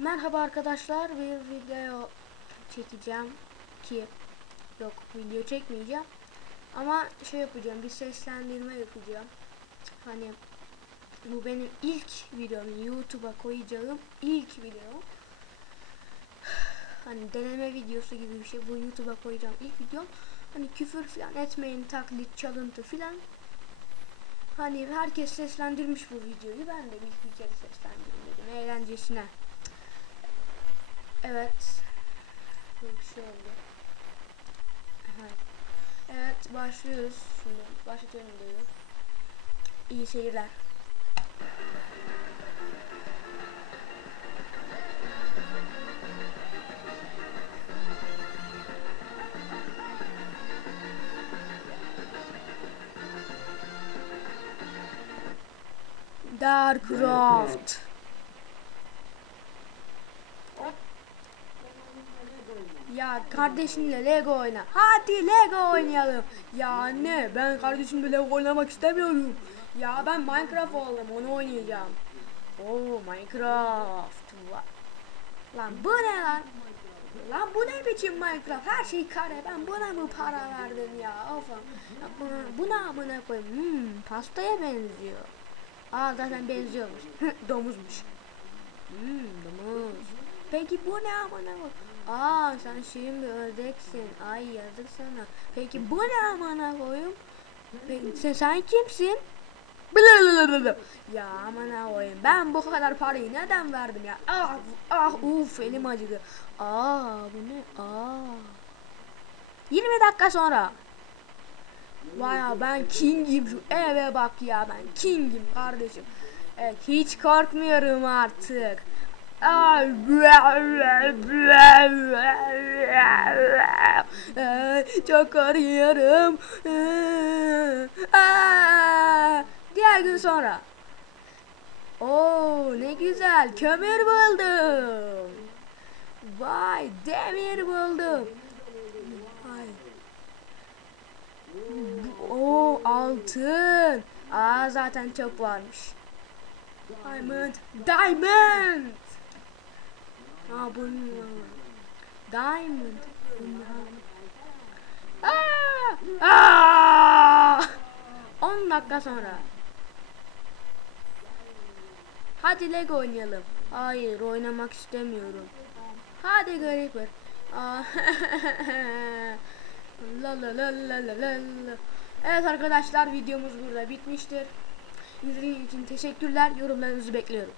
Merhaba arkadaşlar bir video çekeceğim ki yok video çekmeyeceğim. Ama şey yapacağım bir seslendirme yapacağım. Hani bu benim ilk videom YouTube'a koyacağım ilk video hani deneme videosu gibi bir şey bu YouTube'a koyacağım ilk videom. Hani küfür falan etmeyin taklit çalıntı falan hani herkes seslendirmiş bu videoyu ben de ilk bir kere seslendirdim eğlencesine Evet. Bir şey oldu. Evet. Evet başlıyoruz şimdi. Başlatıyorum videoyu. İyi seyirler. Darkcraft. Ya kardeşinle Lego oyna. Hadi Lego oynayalım. Ya anne ben kardeşimle Lego oynamak istemiyorum. Ya ben Minecraft oldum onu oynayacağım. Oo Minecraft. Lan bu ne lan? Lan bu ne biçim Minecraft? Her şey kare. Ben buna mı para verdim ya? Of. Buna amına koyayım. Hmm, pastaya benziyor. Aa zaten benziyormuş. Domuzmuş. Hmm, domuz. Peki bu ne amına koyayım? Aa sen şimdi ördeksin. Ay yazık sana. Peki bu ne amına koyayım? Peki sen, sen kimsin? Blablabla. Ya amına koyayım. Ben bu kadar parayı neden verdim ya? Ah ah uf elim acıdı. Aa bu ne? Aa. 20 dakika sonra. Vay ya ben kingim şu eve bak ya ben kingim kardeşim. Evet hiç korkmuyorum artık. Çok korkuyorum. Aa, Diğer gün sonra. Oo ne güzel kömür buldum. Vay demir buldum. Ay. O altın. Aa zaten çok varmış. Diamond. Diamond. Aa bu? Diamond. Aa! Aa! 10 dakika sonra. Hadi Lego oynayalım. Hayır oynamak istemiyorum. Hadi Creeper. La. Evet arkadaşlar videomuz burada bitmiştir. İzlediğiniz için teşekkürler. Yorumlarınızı bekliyorum.